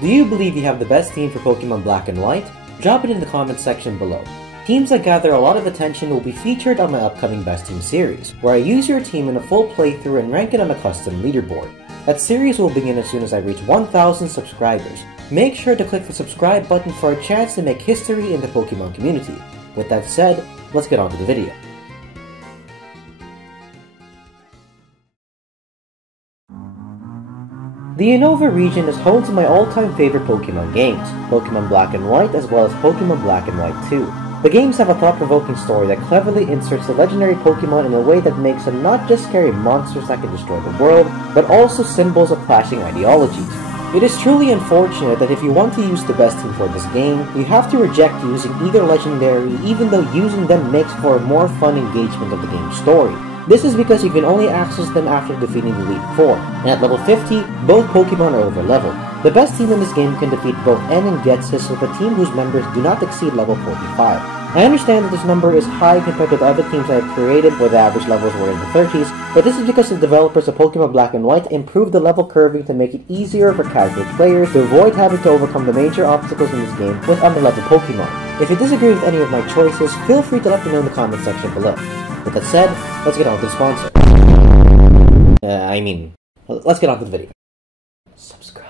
Do you believe you have the best team for Pokemon Black and White? Drop it in the comments section below. Teams that gather a lot of attention will be featured on my upcoming Best Team series, where I use your team in a full playthrough and rank it on a custom leaderboard. That series will begin as soon as I reach 1,000 subscribers. Make sure to click the subscribe button for a chance to make history in the Pokemon community. With that said, let's get on to the video. The Unova region is home to my all-time favorite Pokemon games, Pokemon Black and White as well as Pokemon Black and White 2. The games have a thought-provoking story that cleverly inserts the legendary Pokemon in a way that makes them not just scary monsters that can destroy the world, but also symbols of clashing ideologies. It is truly unfortunate that if you want to use the best team for this game, you have to reject using either legendary, even though using them makes for a more fun engagement of the game's story. This is because you can only access them after defeating the Elite Four, and at level 50, both Pokemon are over-leveled. The best team in this game can defeat both N and Ghetsis with a team whose members do not exceed level 45. I understand that this number is high compared to the other teams I have created where the average levels were in the 30s, but this is because the developers of Pokemon Black and White improved the level curving to make it easier for casual players to avoid having to overcome the major obstacles in this game with under-leveled Pokemon. If you disagree with any of my choices, feel free to let me know in the comment section below. With that said, let's get on to the sponsor. Let's get on to the video. Subscribe.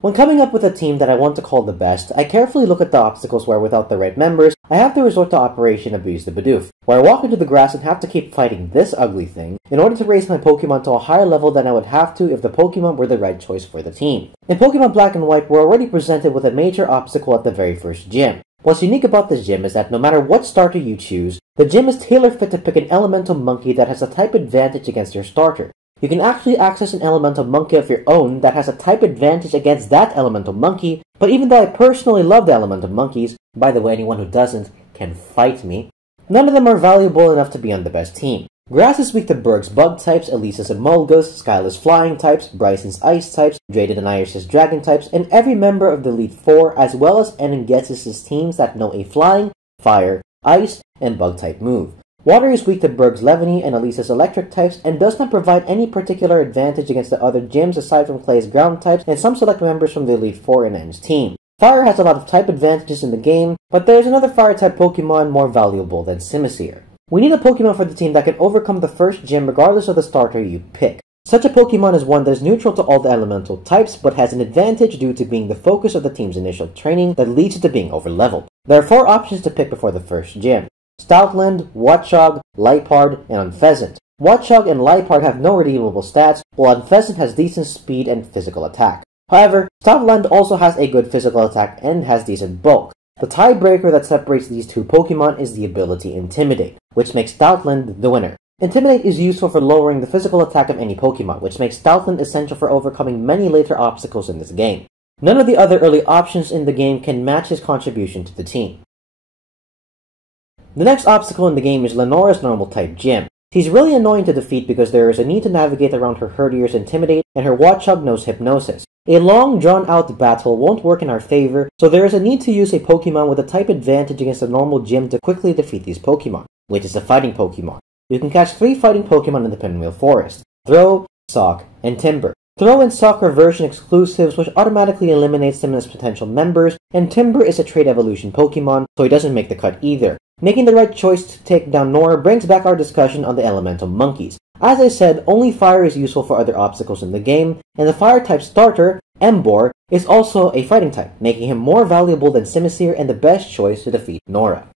When coming up with a team that I want to call the best, I carefully look at the obstacles where without the right members, I have to resort to Operation Abuse the Bidoof, where I walk into the grass and have to keep fighting this ugly thing in order to raise my Pokemon to a higher level than I would have to if the Pokemon were the right choice for the team. In Pokemon Black and White, we're already presented with a major obstacle at the very first gym. What's unique about this gym is that no matter what starter you choose, the gym is tailor-fit to pick an elemental monkey that has a type advantage against your starter. You can actually access an elemental monkey of your own that has a type advantage against that elemental monkey, but even though I personally love the elemental monkeys, by the way, anyone who doesn't can fight me, none of them are valuable enough to be on the best team. Grass is weak to Berg's bug types, Elisa's Emolga's, Skyla's flying types, Bryson's ice types, Drayden and Iris's dragon types, and every member of the Elite Four, as well as N and Ghetsis' teams that know a flying, fire, ice, and bug type move. Water is weak to Berg's Levany and Elisa's electric types, and does not provide any particular advantage against the other gyms aside from Clay's ground types and some select members from the Elite Four and N's team. Fire has a lot of type advantages in the game, but there is another fire-type Pokemon more valuable than Simisear. We need a Pokemon for the team that can overcome the first gym regardless of the starter you pick. Such a Pokemon is one that is neutral to all the elemental types, but has an advantage due to being the focus of the team's initial training that leads to being over-leveled. There are 4 options to pick before the first gym: Stoutland, Watchog, Liepard, and Unfezant. Watchog and Liepard have no redeemable stats, while Unfezant has decent speed and physical attack. However, Stoutland also has a good physical attack and has decent bulk. The tiebreaker that separates these two Pokemon is the ability Intimidate, which makes Stoutland the winner. Intimidate is useful for lowering the physical attack of any Pokemon, which makes Stoutland essential for overcoming many later obstacles in this game. None of the other early options in the game can match his contribution to the team. The next obstacle in the game is Lenora's normal-type gym. She's really annoying to defeat because there is a need to navigate around her Herdiers Intimidate, and her Watchog knows Hypnosis. A long, drawn-out battle won't work in our favor, so there is a need to use a Pokemon with a type advantage against a normal gym to quickly defeat these Pokemon, which is a fighting Pokemon. You can catch 3 fighting Pokemon in the Pinwheel Forest: Throw, Sock, and Timber. Throw and Sock are version exclusives, which automatically eliminates them as potential members, and Timber is a trait evolution Pokemon, so he doesn't make the cut either. Making the right choice to take down Nora brings back our discussion on the elemental monkeys. As I said, only fire is useful for other obstacles in the game, and the fire-type starter, Emboar, is also a fighting type, making him more valuable than Simisear and the best choice to defeat Nora.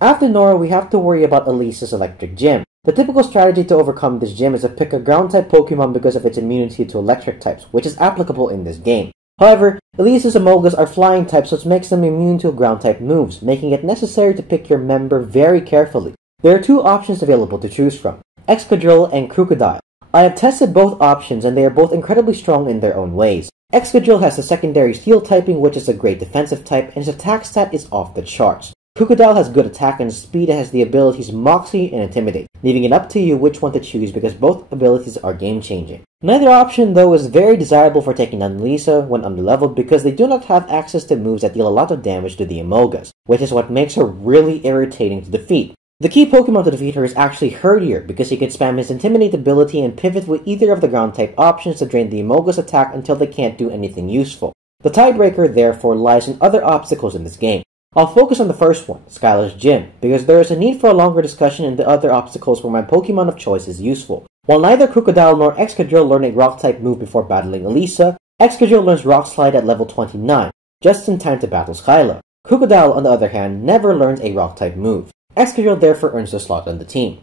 After Nora, we have to worry about Elisa's electric gym. The typical strategy to overcome this gym is to pick a ground-type Pokemon because of its immunity to electric types, which is applicable in this game. However, Elisa's Emolgas are flying types, which makes them immune to ground-type moves, making it necessary to pick your member very carefully. There are 2 options available to choose from: Excadrill and Crocodile. I have tested both options, and they are both incredibly strong in their own ways. Excadrill has the secondary Steel typing, which is a great defensive type, and his attack stat is off the charts. Crocodile has good attack and speed and has the abilities Moxie and Intimidate, leaving it up to you which one to choose because both abilities are game-changing. Neither option, though, is very desirable for taking down Elisa when underleveled because they do not have access to moves that deal a lot of damage to the Emolgas, which is what makes her really irritating to defeat. The key Pokemon to defeat her is actually Herdier, because he can spam his Intimidate ability and pivot with either of the ground-type options to drain the Emolga's attack until they can't do anything useful. The tiebreaker, therefore, lies in other obstacles in this game. I'll focus on the first one, Skylar's Gym, because there is a need for a longer discussion in the other obstacles where my Pokemon of choice is useful. While neither Crocodile nor Excadrill learn a Rock-type move before battling Elisa, Excadrill learns Rock Slide at level 29, just in time to battle Skylar. Crocodile, on the other hand, never learns a Rock-type move. Excadrill therefore earns the slot on the team.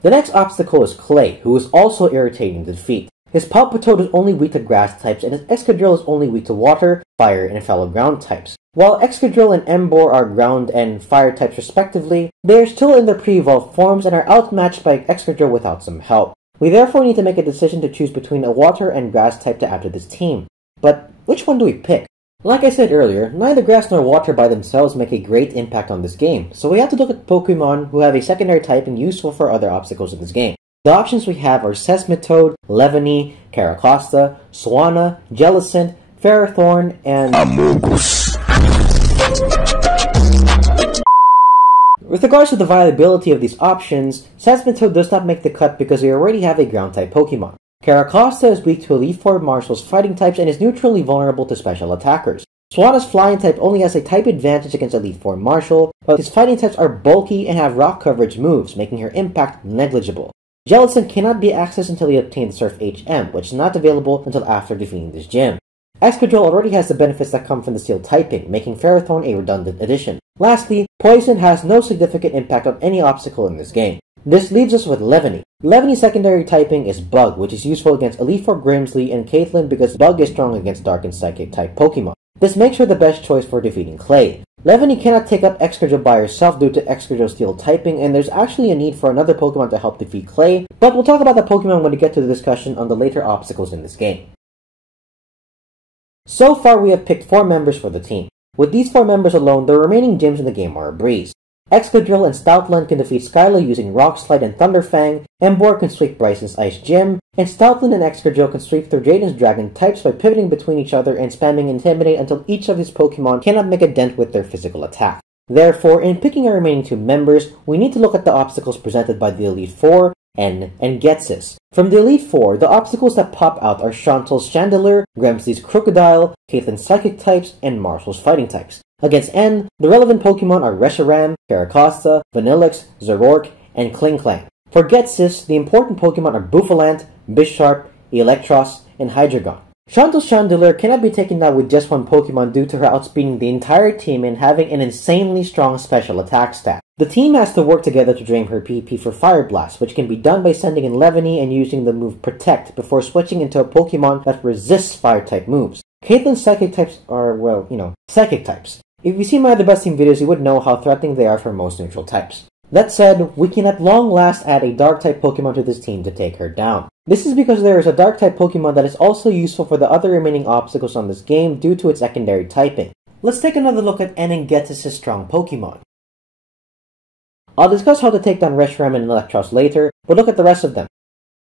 The next obstacle is Clay, who is also irritating to defeat. His Palpitoad is only weak to grass types, and his Excadrill is only weak to water, fire, and fellow ground types. While Excadrill and Emboar are ground and fire types respectively, they are still in their pre-evolved forms and are outmatched by Excadrill without some help. We therefore need to make a decision to choose between a water and grass type to add to this team. But which one do we pick? Like I said earlier, neither grass nor water by themselves make a great impact on this game, so we have to look at Pokemon who have a secondary typing useful for other obstacles in this game. The options we have are Seismitoad, Levany, Caracosta, Swanna, Jellicent, Ferrothorn, and Amogus. With regards to the viability of these options, Seismitoad does not make the cut because we already have a ground-type Pokemon. Caracosta is weak to Elite Four Marshall's fighting types and is neutrally vulnerable to special attackers. Swanna's flying type only has a type advantage against Elite Four Marshall, but his fighting types are bulky and have rock coverage moves, making her impact negligible. Jellicent cannot be accessed until he obtains Surf HM, which is not available until after defeating this gym. Excadrill already has the benefits that come from the steel typing, making Ferrothorn a redundant addition. Lastly, Poison has no significant impact on any obstacle in this game. This leaves us with Levany. Levanie's secondary typing is Bug, which is useful against Elite Four Grimsley and Caitlyn because Bug is strong against Dark and Psychic type Pokemon. This makes her the best choice for defeating Clay. Levany cannot take up Excadrill by herself due to Excadrill's steel typing, and there's actually a need for another Pokemon to help defeat Clay, but we'll talk about that Pokemon when we get to the discussion on the later obstacles in this game. So far we have picked 4 members for the team. With these 4 members alone, the remaining gyms in the game are a breeze. Excadrill and Stoutland can defeat Skyla using Rock Slide and Thunderfang, Emboar can sweep Bryson's Ice Gym, and Stoutland and Excadrill can sweep through Jaden's Dragon types by pivoting between each other and spamming Intimidate until each of his Pokemon cannot make a dent with their physical attack. Therefore, in picking our remaining 2 members, we need to look at the obstacles presented by the Elite Four, N, and Ghetsis. From the Elite Four, the obstacles that pop out are Chantal's Chandelure, Grimsley's Crocodile, Caitlyn's Psychic types, and Marshall's Fighting types. Against N, the relevant Pokemon are Reshiram, Caracosta, Vanillix, Zoroark, and Klinklang. For Ghetsis, the important Pokemon are Bouffalant, Bisharp, Electros, and Hydreigon. Chantal's Chandelure cannot be taken down with just one Pokemon due to her outspeeding the entire team and having an insanely strong special attack stat. The team has to work together to drain her PP for Fire Blast, which can be done by sending in Levany and using the move Protect before switching into a Pokemon that resists Fire-type moves. Caitlyn's Psychic types are, well, Psychic types. If you've seen my other Best Team videos, you would know how threatening they are for most neutral types. That said, we can at long last add a Dark-type Pokemon to this team to take her down. This is because there is a Dark-type Pokemon that is also useful for the other remaining obstacles on this game due to its secondary typing. Let's take another look at N and Ghetsis' strong Pokemon. I'll discuss how to take down Reshiram and Electros later, but look at the rest of them.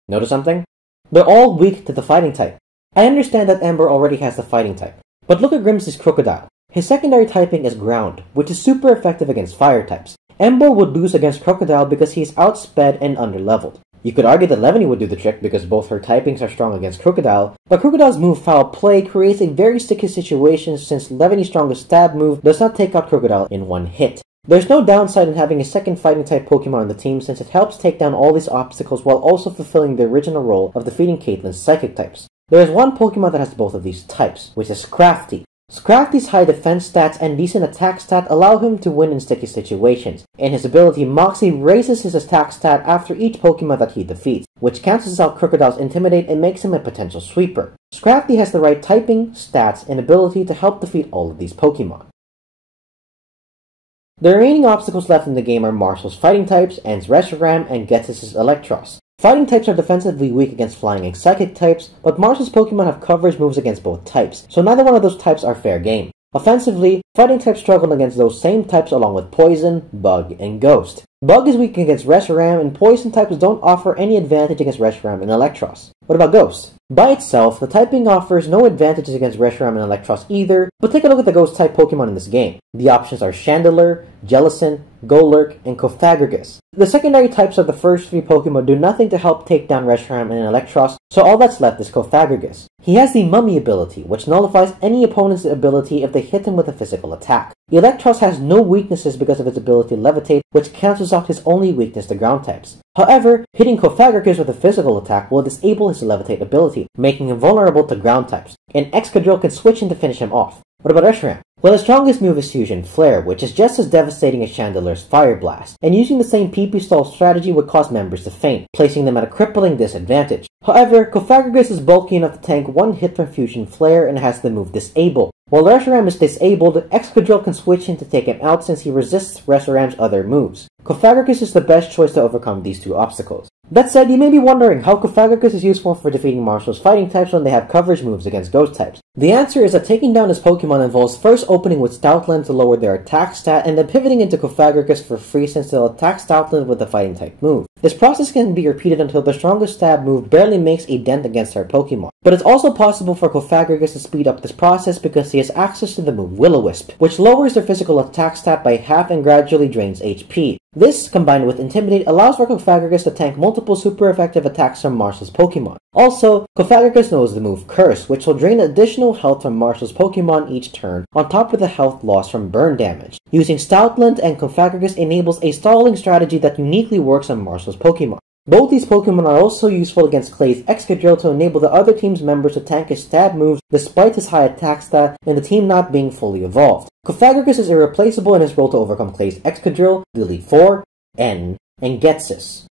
Notice something? They're all weak to the Fighting type. I understand that Ember already has the Fighting type, but look at Grimsley's Crocodile. His secondary typing is Ground, which is super effective against Fire types. Ember would lose against Crocodile because he is outsped and underleveled. You could argue that Levany would do the trick because both her typings are strong against Crocodile, but Crocodile's move Foul Play creates a very sticky situation since Levany's strongest stab move does not take out Crocodile in one hit. There's no downside in having a second fighting type Pokemon on the team since it helps take down all these obstacles while also fulfilling the original role of defeating Caitlyn's Psychic types. There is one Pokemon that has both of these types, which is Scrafty. Scrafty's high defense stats and decent attack stat allow him to win in sticky situations, and his ability Moxie raises his attack stat after each Pokemon that he defeats, which cancels out Crocodile's Intimidate and makes him a potential sweeper. Scrafty has the right typing, stats, and ability to help defeat all of these Pokemon. The remaining obstacles left in the game are Marshall's Fighting types, N's Reshiram, and Ghetsis' Electros. Fighting types are defensively weak against Flying and Psychic types, but Marshall's Pokemon have coverage moves against both types, so neither one of those types are fair game. Offensively, Fighting types struggle against those same types along with Poison, Bug, and Ghost. Bug is weak against Reshiram, and Poison types don't offer any advantage against Reshiram and Electros. What about Ghost? By itself, the typing offers no advantages against Reshiram and Electros either, but take a look at the Ghost-type Pokemon in this game. The options are Chandelure, Jellicent, Golurk, and Cofagrigus. The secondary types of the first 3 Pokemon do nothing to help take down Reshiram and Electros, so all that's left is Cofagrigus. He has the Mummy ability, which nullifies any opponent's ability if they hit him with a physical attack. Electros has no weaknesses because of his ability to Levitate, which cancels out his only weakness to ground types. However, hitting Cofagrigus with a physical attack will disable his Levitate ability, making him vulnerable to ground types, and Excadrill can switch in to finish him off. What about Reshiram? Well, his strongest move is Fusion Flare, which is just as devastating as Chandelure's Fire Blast, and using the same PP stall strategy would cause members to faint, placing them at a crippling disadvantage. However, Cofagrigus is bulky enough to tank one hit from Fusion Flare and has the move Disable. While Reshiram is disabled, Excadrill can switch in to take him out since he resists Reshiram's other moves. Cofagrigus is the best choice to overcome these 2 obstacles. That said, you may be wondering how Cofagrigus is useful for defeating Marshall's fighting types when they have coverage moves against ghost types. The answer is that taking down his Pokemon involves first opening with Stoutland to lower their attack stat and then pivoting into Cofagrigus for free since they'll attack Stoutland with the fighting type move. This process can be repeated until the strongest stab move barely makes a dent against our Pokemon. But it's also possible for Cofagrigus to speed up this process because he has access to the move Will-O-Wisp, which lowers their physical attack stat by half and gradually drains HP. This, combined with Intimidate, allows for Cofagrigus to tank multiple super effective attacks from Marshall's Pokemon. Also, Cofagrigus knows the move Curse, which will drain additional health from Marshall's Pokemon each turn, on top of the health loss from burn damage. Using Stoutland and Cofagrigus enables a stalling strategy that uniquely works on Marshall's Pokemon. Both these Pokemon are also useful against Clay's Excadrill to enable the other team's members to tank his stab moves despite his high attack stat and the team not being fully evolved. Cofagrigus is irreplaceable in his role to overcome Clay's Excadrill, the Elite Four, N, and Ghetsis.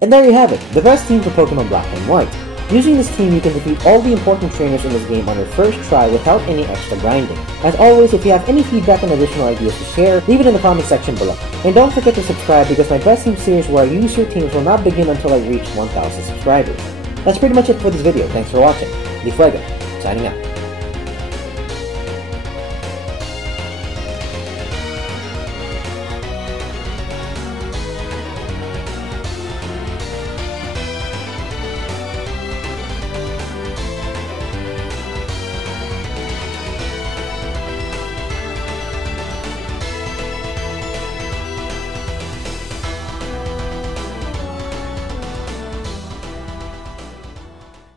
And there you have it, the best team for Pokemon Black and White. Using this team, you can defeat all the important trainers in this game on your first try without any extra grinding. As always, if you have any feedback and additional ideas to share, leave it in the comment section below. And don't forget to subscribe because my best team series where I use your teams will not begin until I reach 1,000 subscribers. That's pretty much it for this video, thanks for watching. DFuego, signing out.